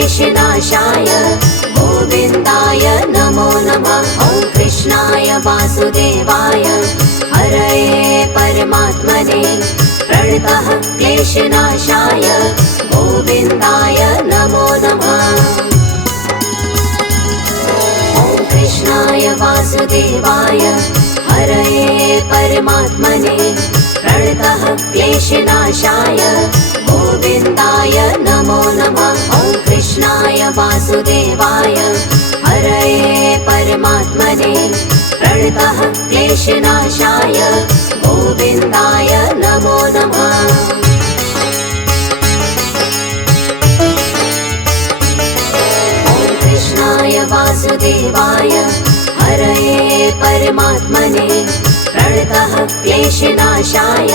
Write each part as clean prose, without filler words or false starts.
क्लेशनाशाय गोविन्दाय नमो नमः। ॐ कृष्णाय वासुदेवाय हरये परमात्मने प्रणतः क्लेशनाशाय गोविन्दाय नमो नमः। ॐ कृष्णाय वासुदेवाय हरये परमात्मने प्रणतः क्लेशनाशाय गोविन्दाय नमो नमः। ॐ कृष्णाय वासुदेवाय हरये परमात्मने प्रणतः क्लेशनाशाय गोविन्दाय नमो नमः। ॐ कृष्णाय वासुदेवाय हरये परमात्मने प्रणतः क्लेशनाशाय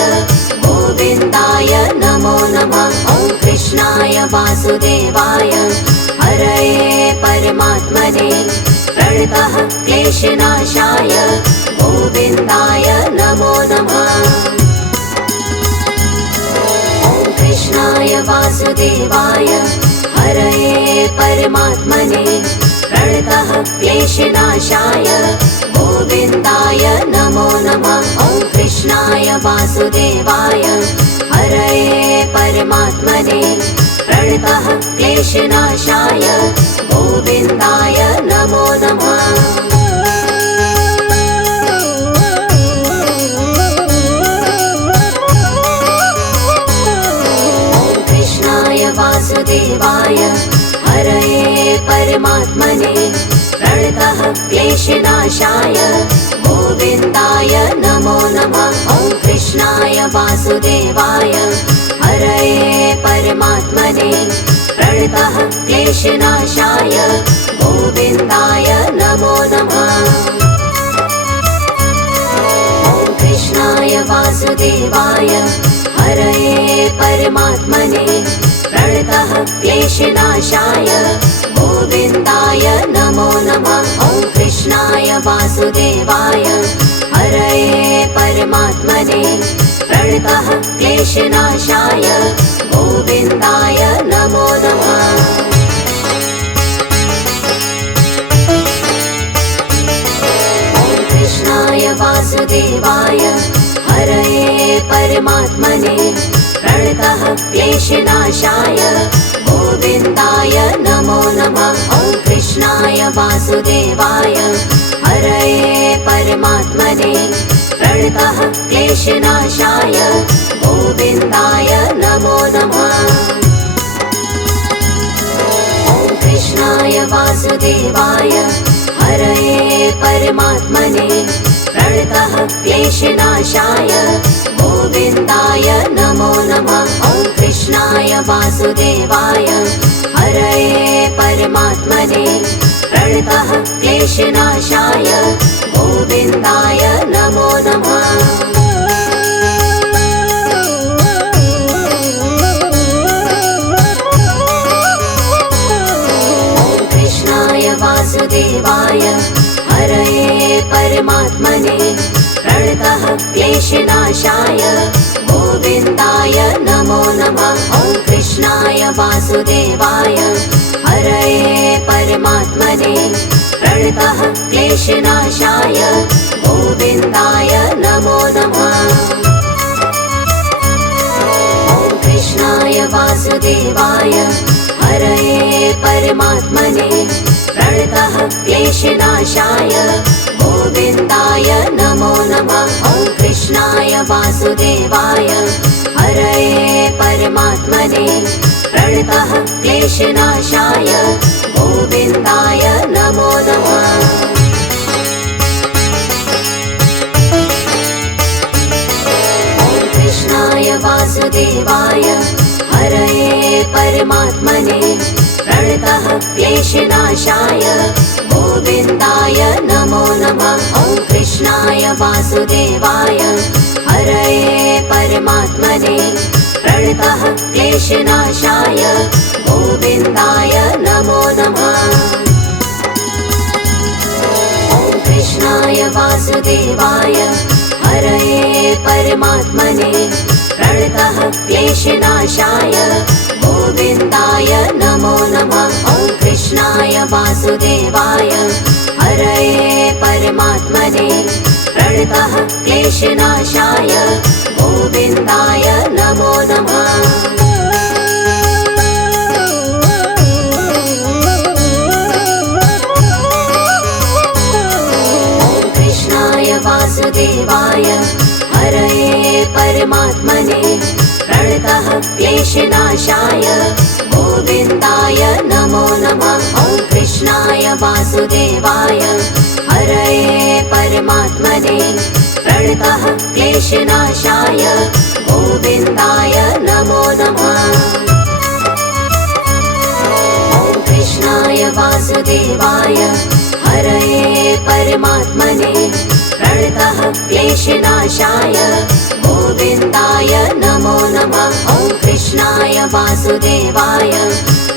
गोविन्दाय नमो नमः। ॐ कृष्णाय वासुदेवाय हरये परमात्मने प्रणतः क्लेशनाशाय गोविन्दाय नमो नमः। ॐ कृष्णाय वासुदेवाय हरये परमात्मने प्रणतः क्लेशनाशाय गोविन्दाय नमो नमः। ॐ कृष्णाय वासुदेवाय हरये परमात्मने प्रणतः क्लेशनाशाय गोविन्दाय नमो नमः। ॐ कृष्णाय वासुदेवाय हरये परमात्मने प्रणतः क्लेशनाशाय गोविन्दाय नमो नमः। ॐ कृष्णाय वासुदेवाय हरये परमात्मने प्रणतः क्लेशनाशाय गोविन्दाय नमो नमः। ॐ कृष्णाय वासुदेवाय हरये परमात्मने प्रणतः क्लेशनाशाय गोविन्दाय नमो नमः। ॐ कृष्णाय वासुदेवाय हरये परमात्मने प्रणतः क्लेशनाशाय गोविन्दाय नमो नमः। ॐ कृष्णाय वासुदेवाय हरये परमात्मने प्रणतः क्लेशनाशाय गोविन्दाय नमो नमः। ॐ कृष्णाय वासुदेवाय हरये परमात्मने प्रणतः क्लेशनाशाय गोविन्दाय नमो नमः। ॐ कृष्णाय वासुदेवाय हरये परमात्मने प्रणतः क्लेशनाशाय गोविन्दाय नमो नमः। ॐ कृष्णाय वासुदेवाय हरये परमात्मने प्रणतः क्लेशनाशाय गोविन्दाय नमो नमः। ॐ कृष्णाय वासुदेवाय हरये परमात्मने प्रणतः क्लेशनाशाय गोविन्दाय नमो नमः। ॐ कृष्णाय वासुदेवाय हरये परमात्मने प्रणतः क्लेशनाशाय गोविन्दाय नमो नमः। ॐ कृष्णाय वासुदेवाय हरये परमात्मने प्रणतः क्लेशनाशाय गोविन्दाय नमो नमः। ॐ कृष्णाय वासुदेवाय हरये परमात्मने प्रणतः क्लेशनाशाय गोविन्दाय नमो नमः। ॐ कृष्णाय वासुदेवाय हरये परमात्मने प्रणतः क्लेशनाशाय गोविन्दाय नमो नमः। ॐ कृष्णाय वासुदेवाय हरये परमात्मने प्रणतः क्लेशनाशाय गोविन्दाय नमो नमः। ॐ कृष्णाय वासुदेवाय हरये परमात्मने प्रणतः क्लेशनाशाय गोविन्दाय नमो नमः। वासुदेवाय हरये परमात्मने प्रणतः क्लेशनाशाय गोविन्दाय नमो नमः। वासुदेवाय हरये परमात्मने प्रणतः क्लेशनाशाय गोविन्दाय नमो नमः। ॐ कृष्णाय वासुदेवाय हरये परमात्मने प्रणतः क्लेशनाशाय गोविन्दाय नमो नमः। ॐ कृष्णाय वासुदेवाय हरये परमात्मने प्रणतः क्लेशनाशाय गोविन्दाय नमो नमः। ॐ कृष्णाय वासुदेवाय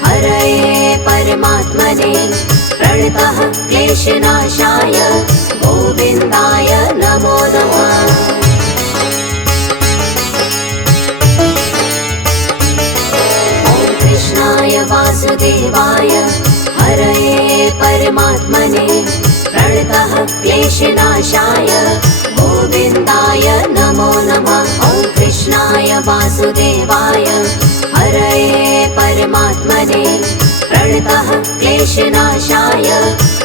हरये परमात्मने प्रणतः क्लेशनाशाय गोविन्दाय नमो नमः। ॐ कृष्णाय वासुदेवाय हरये परमात्मने प्रणतः क्लेशनाशाय गोविन्दाय नमो नमः। ॐ कृष्णाय वासुदेवाय हरये परमात्मने प्रणतः क्लेशनाशाय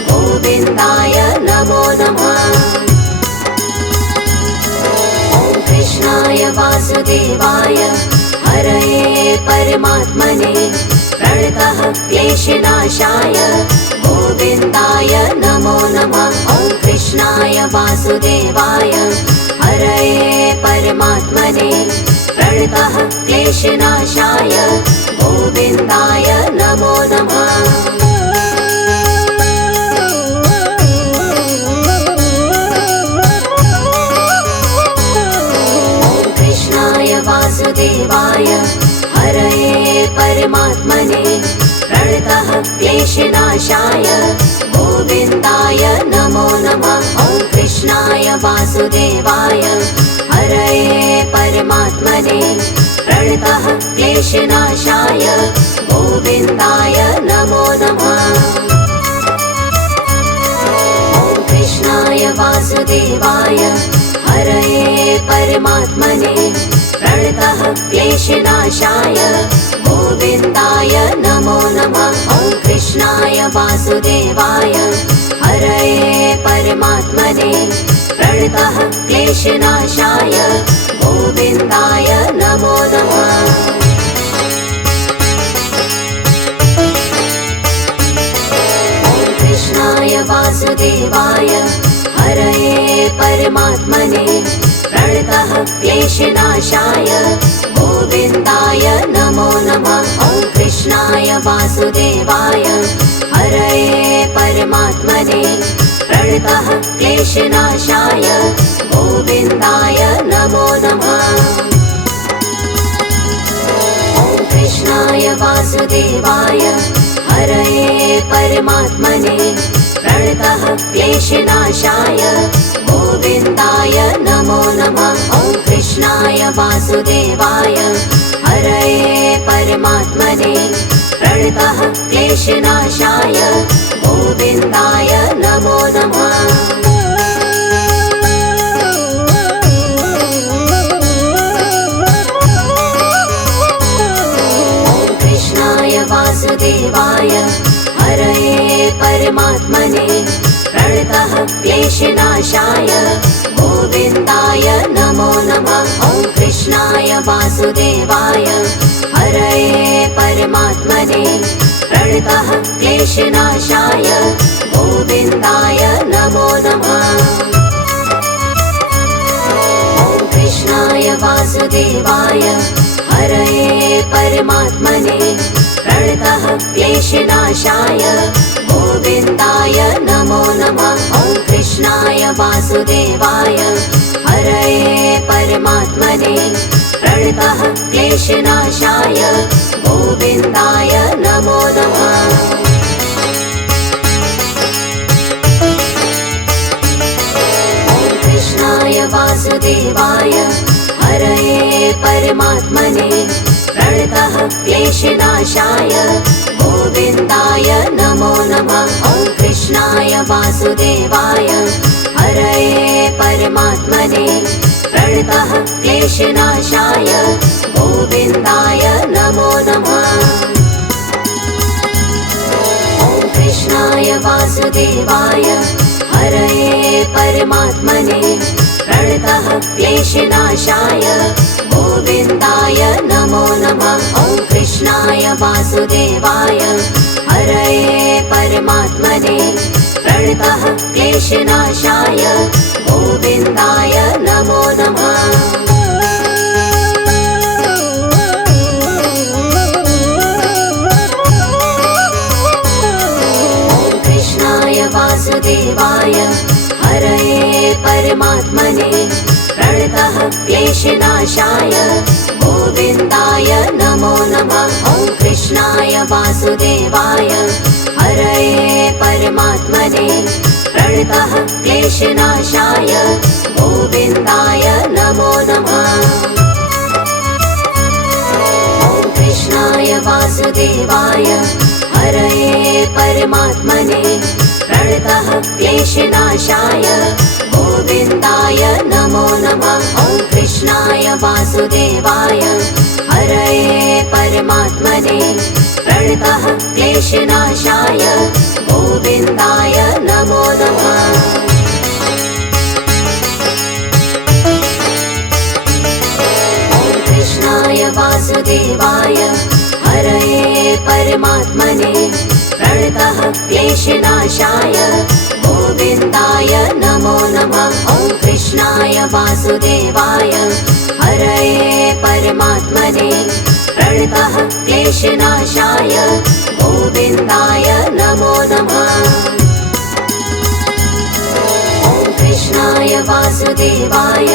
गोविन्दाय नमो नमः। ॐ कृष्णाय वासुदेवाय हरये परमात्मने प्रणतः क्लेशनाशाय गोविन्दाय नमो नमः। ॐ कृष्णाय वासुदेवाय हरये परमात्मने प्रणतः क्लेशनाशाय गोविन्दाय नमो नमः। ॐ कृष्णाय वासुदेवाय हरये परमात्मने प्रणतः क्लेशनाशाय गोविन्दाय नमो नमः। ॐ कृष्णाय वासुदेवाय हरये परमात्मने प्रणतः क्लेशनाशाय गोविन्दाय नमो नमः। ॐ कृष्णाय वासुदेवाय हरये परमात्मने प्रणतः क्लेशनाशाय गोविन्दाय नमो नमः। ॐ कृष्णाय वासुदेवाय हरये परमात्मने प्रणतः क्लेशनाशाय गोविन्दाय नमो नमः। ॐ कृष्णाय वासुदेवाय हरये परमात्मने प्रणतः क्लेशनाशाय गोविन्दाय नमो नमः। ॐ कृष्णाय वासुदेवाय हरये परमात्मने प्रणतः क्लेशनाशाय गोविन्दाय नमो नमः। ॐ कृष्णाय वासुदेवाय हरये परमात्मने प्रणतः क्लेशनाशाय गोविन्दाय नमो नमः। ॐ कृष्णाय वासुदेवाय हरये परमात्मने प्रणतः क्लेशनाशाय गोविन्दाय नमो नमः। ॐ कृष्णाय वासुदेवाय हरये परमात्मने प्रणतः क्लेशनाशाय गोविन्दाय नमो नमः। ॐ कृष्णाय वासुदेवाय हरये परमात्मने प्रणतः क्लेशनाशाय गोविन्दाय नमो नमः। ॐ कृष्णाय वासुदेवाय हरये परमात्मने प्रणतः क्लेशनाशाय गोविन्दाय नमो नमः। ॐ कृष्णाय वासुदेवाय हरये परमात्मने प्रणतः क्लेशनाशाय गोविन्दाय नमो नमः। ॐ कृष्णाय वासुदेवाय हरये परमात्मने प्रणतः क्लेशनाशाय गोविन्दाय नमो नमः। ॐ वासुदेवाय हरये परमात्मने प्रणतः क्लेशनाशाय गोविन्दाय नमो नमः। ॐ कृष्णाय वासुदेवाय हरये परमात्मने प्रणतः क्लेशनाशाय गोविन्दाय नमो नमः। ॐ कृष्णाय वासुदेवाय हरये परमात्मने प्रणतः क्लेशनाशाय गोविन्दाय नमो नमः। ॐ कृष्णाय वासुदेवाय हरये परमात्मने प्रणतः क्लेशनाशाय गोविन्दाय नमो नमः। ॐ कृष्णाय वासुदेवाय हरये परमात्मने प्रणतः क्लेशनाशाय गोविन्दाय नमो नमः। ॐ कृष्णाय वासुदेवाय हरये परमात्मने प्रणतः क्लेशनाशाय गोविन्दाय नमो नमः। ॐ कृष्णाय वासुदेवाय हरये परमात्मने प्रणतः क्लेशनाशाय गोविन्दाय नमो नमः। ॐ कृष्णाय वासुदेवाय हरये परमात्मने प्रणतः क्लेशनाशाय गोविन्दाय नमो नमः। ॐ कृष्णाय वासुदेवाय हरये परमात्मने प्रणतः क्लेशनाशाय गोविन्दाय नमो नमः। ॐ कृष्णाय वासुदेवाय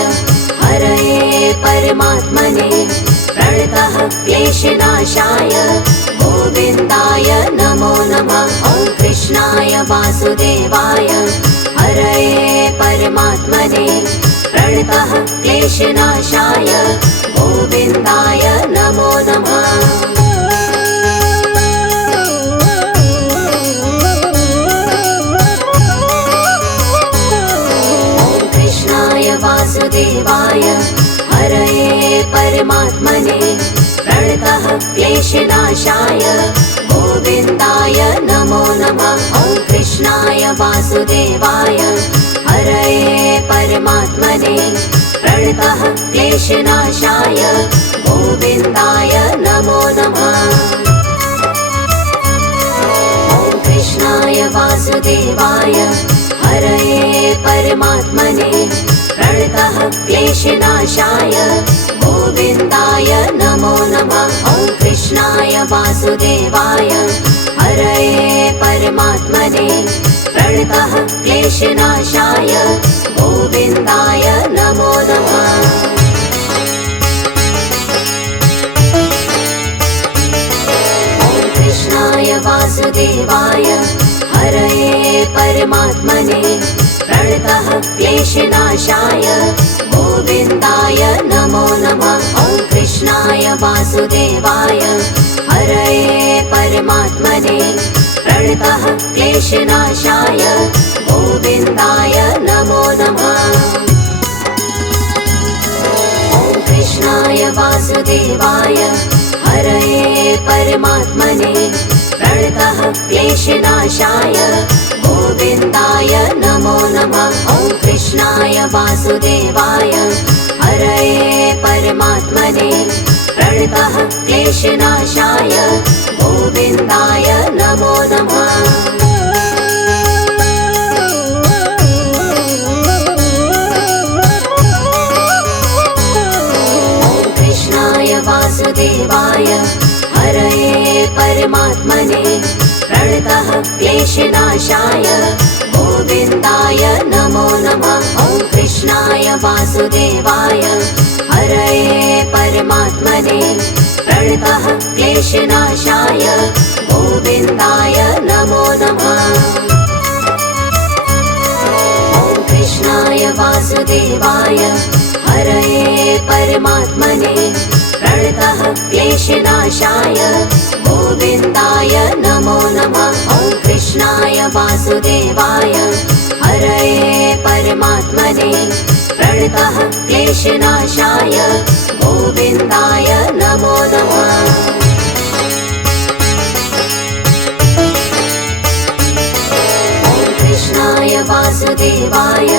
हरये परमात्मने प्रणतः क्लेशनाशाय गोविन्दाय नमो नमः। ॐ कृष्णाय वासुदेवाय हरये परमात्मने प्रणतः क्लेशनाशाय गोविन्दाय नमो नमः। ॐ कृष्णाय वासुदेवाय हरये परमात्मने प्रणतः क्लेशनाशाय गोविन्दाय नमो नमः। ॐ कृष्णाय वासुदेवाय हरये परमात्मने प्रणतः क्लेशनाशाय गोविन्दाय नमो नमः। ॐ कृष्णाय वासुदेवाय हरये परमात्मने प्रणतः क्लेशनाशाय गोविन्दाय नमो नमः। ॐ कृष्णाय वासुदेवाय हरये परमात्मने प्रणतः क्लेशनाशाय गोविन्दाय नमो नमः। ॐ कृष्णाय वासुदेवाय हरये परमात्मने प्रणतः क्लेशनाशाय गोविन्दाय नमो नमः। ॐ कृष्णाय वासुदेवाय हरये परमात्मने प्रणतः क्लेशनाशाय गोविन्दाय नमो नमः। ॐ कृष्णाय वासुदेवाय हरये परमात्मने प्रणतः क्लेशनाशाय गोविन्दाय नमो नमः। ॐ कृष्णाय वासुदेवाय हरये परमात्मने प्रणतः क्लेशनाशाय गोविन्दाय नमो नमः। ॐ कृष्णाय वासुदेवाय हरये परमात्मने प्रणतः क्लेशनाशाय गोविन्दाय नमो नमः। ॐ कृष्णाय वासुदेवाय हरये परमात्मने प्रणतः क्लेशनाशाय गोविन्दाय नमो नमः। ॐ कृष्णाय वासुदेवाय हरये परमात्मने प्रणतः क्लेशनाशाय गोविन्दाय नमो नमः। ॐ कृष्णाय वासुदेवाय वासुदेवाय हरये परमात्मने प्रणतः क्लेशनाशाय गोविन्दाय नमो नमः। कृष्णाय वासुदेवाय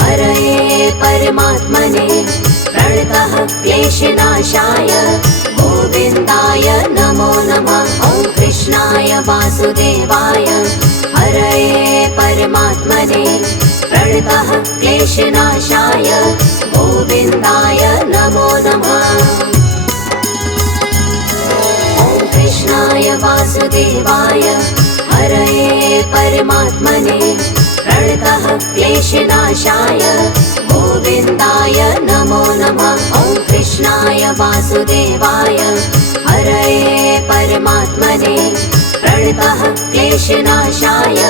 हरये परमात्मने प्रणतः क्लेशनाशाय गोविन्दाय नमो नमः। ॐ कृष्णाय वासुदेवाय हरये परमात्मने प्रणतः क्लेशनाशाय गोविन्दाय नमो नमः। ॐ कृष्णाय वासुदेवाय हरये परमात्मने प्रणतः क्लेशनाशाय गोविन्दाय नमो नमः। ॐ कृष्णाय वासुदेवाय हरये परमात्मने प्रणतः क्लेशनाशाय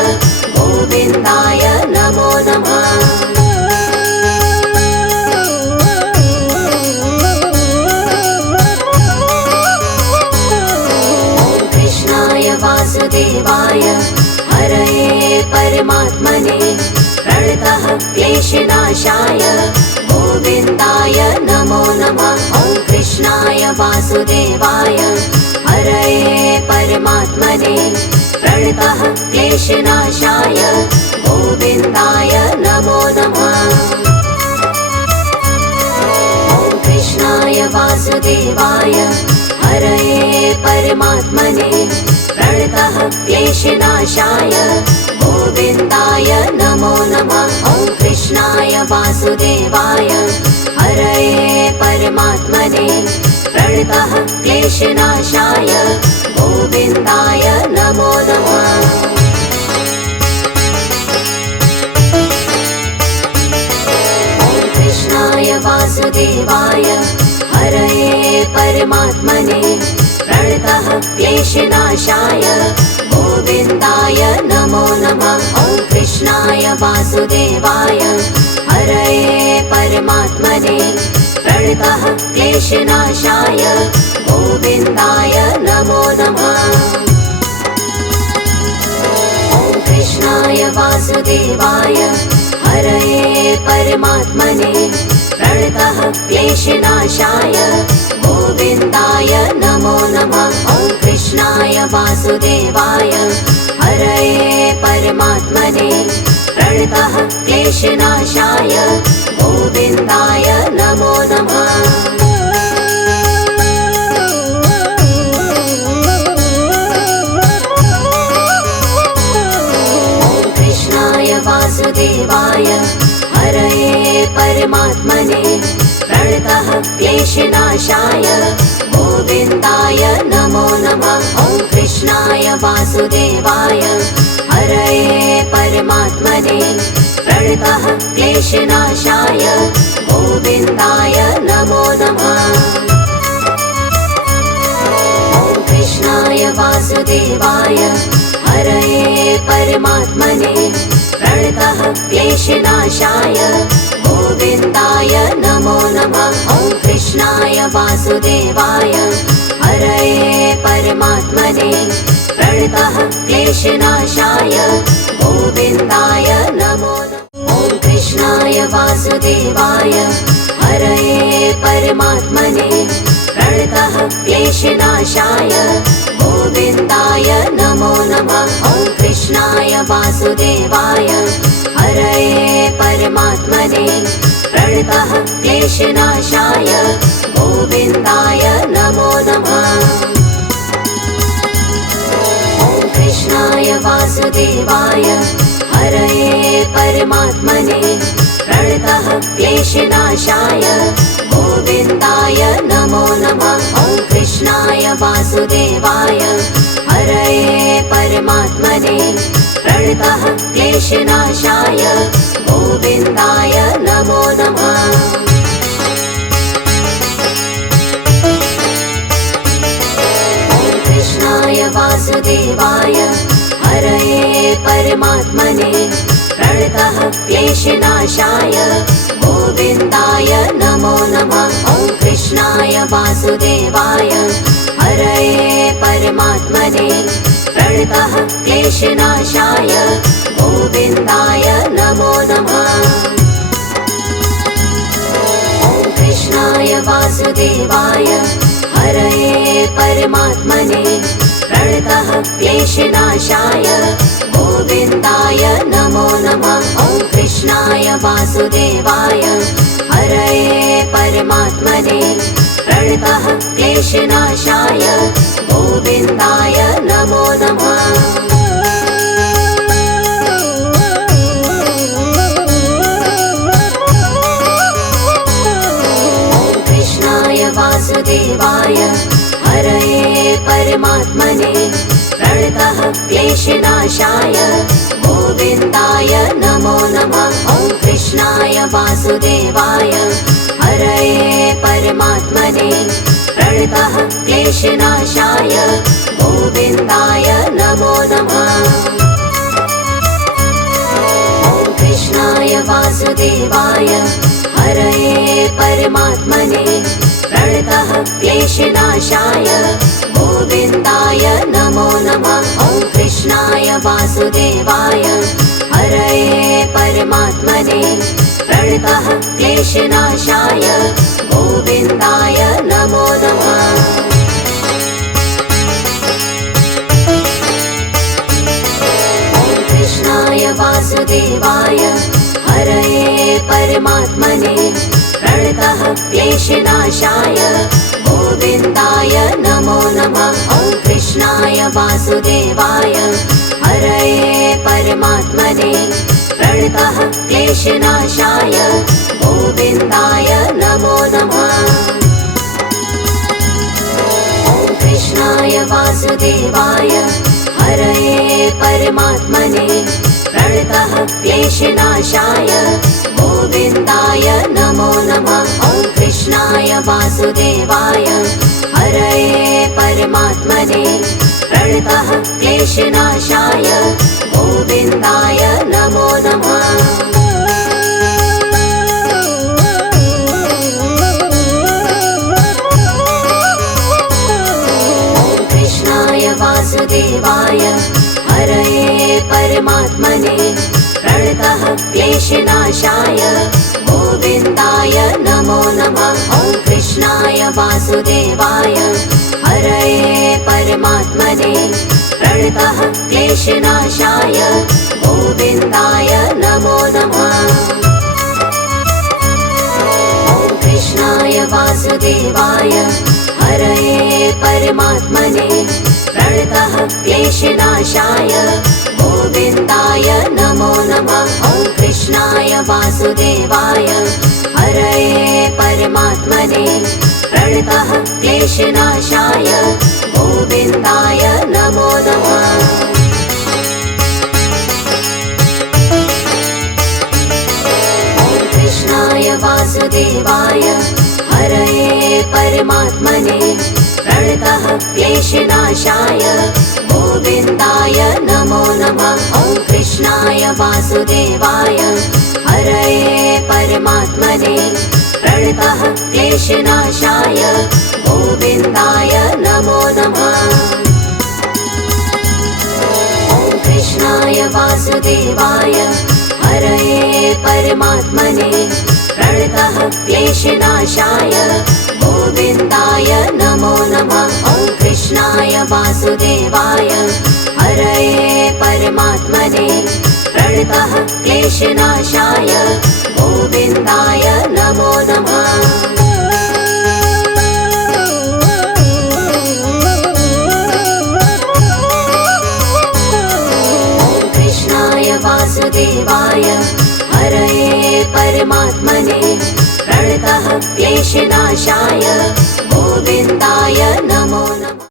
गोविन्दाय नमो नमः। वासुदेवाय हरये परमात्मने प्रणतः क्लेशनाशाय गोविन्दाय नमो नमः। ॐ कृष्णाय वासुदेवाय हरये परमात्मने प्रणतः क्लेशनाशाय गोविन्दाय नमो नमः। ॐ कृष्णाय वासुदेवाय हरये परमात्मने प्रणतः क्लेशनाशाय गोविन्दाय नमो नमः। ॐ कृष्णाय वासुदेवाय हरये परमात्मने प्रणतः क्लेशनाशाय गोविन्दाय नमो नमः। ॐ कृष्णाय वासुदेवाय हरये परमात्मने प्रणतः क्लेशनाशाय गोविन्दाय नमो नमः। ॐ कृष्णाय वासुदेवाय हरये परमात्मने प्रणतः क्लेशनाशाय गोविन्दाय नमो नमः। ॐ कृष्णाय वासुदेवाय हरये परमात्मने प्रणतः क्लेशनाशाय गोविन्दाय नमो नमः। ॐ कृष्णाय वासुदेवाय हरये परमात्मने प्रणतः क्लेशनाशाय गोविन्दाय नमो नमः। ॐ कृष्णाय वासुदेवाय हरये परमात्मने प्रणतः क्लेशनाशाय गोविन्दाय नमो नमः। ॐ कृष्णाय वासुदेवाय हरये परमात्मने प्रणतः क्लेशनाशाय गोविन्दाय नमो नमः। ॐ कृष्णाय वासुदेवाय हरये परमात्मने प्रणतः क्लेशनाशाय गोविन्दाय नमो नमः। ॐ कृष्णाय वासुदेवाय हरये परमात्मने प्रणतः क्लेशनाशाय गोविन्दाय नमो नमः। ॐ कृष्णाय वासुदेवाय हरये परमात्मने प्रणतः क्लेशनाशाय गोविन्दाय नमो नमः। ॐ कृष्णाय वासुदेवाय हरये परमात्मने प्रणतः क्लेशनाशाय गोविन्दाय नमो नमः। ॐ कृष्णाय वासुदेवाय हरये परमात्मने प्रणतः क्लेशनाशाय गोविन्दाय नमो नमः। ॐ कृष्णाय वासुदेवाय हरये परमात्मने प्रणतः क्लेशनाशाय गोविन्दाय नमो नमः। ॐ कृष्णाय वासुदेवाय हरये परमात्मने प्रणतः क्लेशनाशाय गोविन्दाय नमो नमः। ॐ कृष्णाय वासुदेवाय हरये परमात्मने प्रणतः क्लेशनाशाय गोविन्दाय नमो नमः। ॐ कृष्णाय वासुदेवाय हरये परमात्मने प्रणतः क्लेशनाशाय गोविन्दाय नमो नमः। ॐ कृष्णाय वासुदेवाय हरये परमात्मने प्रणतः क्लेशनाशाय गोविन्दाय नमो नमः। ॐ कृष्णाय वासुदेवाय हरये परमात्मने प्रणतः क्लेशनाशाय गोविन्दाय नमो नमः। ॐ कृष्णाय वासुदेवाय हरये परमात्मने प्रणतः क्लेशनाशाय गोविन्दाय नमो नमः। ॐ कृष्णाय वासुदेवाय हरये परमात्मने प्रणतः क्लेशनाशाय गोविन्दाय नमो नमः। ॐ कृष्णाय वासुदेवाय हरये परमात्मने प्रणतः क्लेशनाशाय गोविन्दाय नमो नमः। ॐ कृष्णाय वासुदेवाय हरये परमात्मने प्रणतः क्लेशनाशाय गोविन्दाय नमो नमः। ॐ कृष्णाय वासुदेवाय हरये परमात्मने प्रणतः क्लेशनाशाय गोविन्दाय नमो नमः। ॐ कृष्णाय वासुदेवाय हरये परमात्मने प्रणतः क्लेशनाशाय गोविन्दाय नमो नमः। ॐ कृष्णाय वासुदेवाय हरये परमात्मने प्रणतः क्लेशनाशाय गोविन्दाय नमो नमः। ॐ कृष्णाय वासुदेवाय हरये परमात्मने प्रणतः क्लेशनाशाय गोविन्दाय नमो नमः। ॐ कृष्णाय वासुदेवाय हरये परमात्मने प्रणतः क्लेशनाशाय गोविन्दाय नमो नमः। ॐ कृष्णाय वासुदेवाय हरये परमात्मने प्रणतः क्लेशनाशाय गोविन्दाय नमो नमः। ॐ कृष्णाय वासुदेवाय हरये परमात्मने प्रणतः क्लेशनाशाय गोविन्दाय नमो नमः। ॐ कृष्णाय वासुदेवाय हरये परमात्मने प्रणतः क्लेशनाशाय गोविन्दाय नमो नमः। ॐ कृष्णाय वासुदेवाय हरये परमात्मने प्रणतः क्लेशनाशाय गोविन्दाय नमो नमः। ॐ कृष्णाय वासुदेवाय हरये परमात्मने प्रणतः क्लेशनाशाय गोविन्दाय नमो नमः। ॐ कृष्णाय वासुदेवाय हरये परमात्मने प्रणतः क्लेशनाशाय गोविन्दाय नमो नमः। ॐ कृष्णाय वासुदेवाय हरये परमात्मने प्रणतः क्लेशनाशाय गोविन्दाय नमो नमः।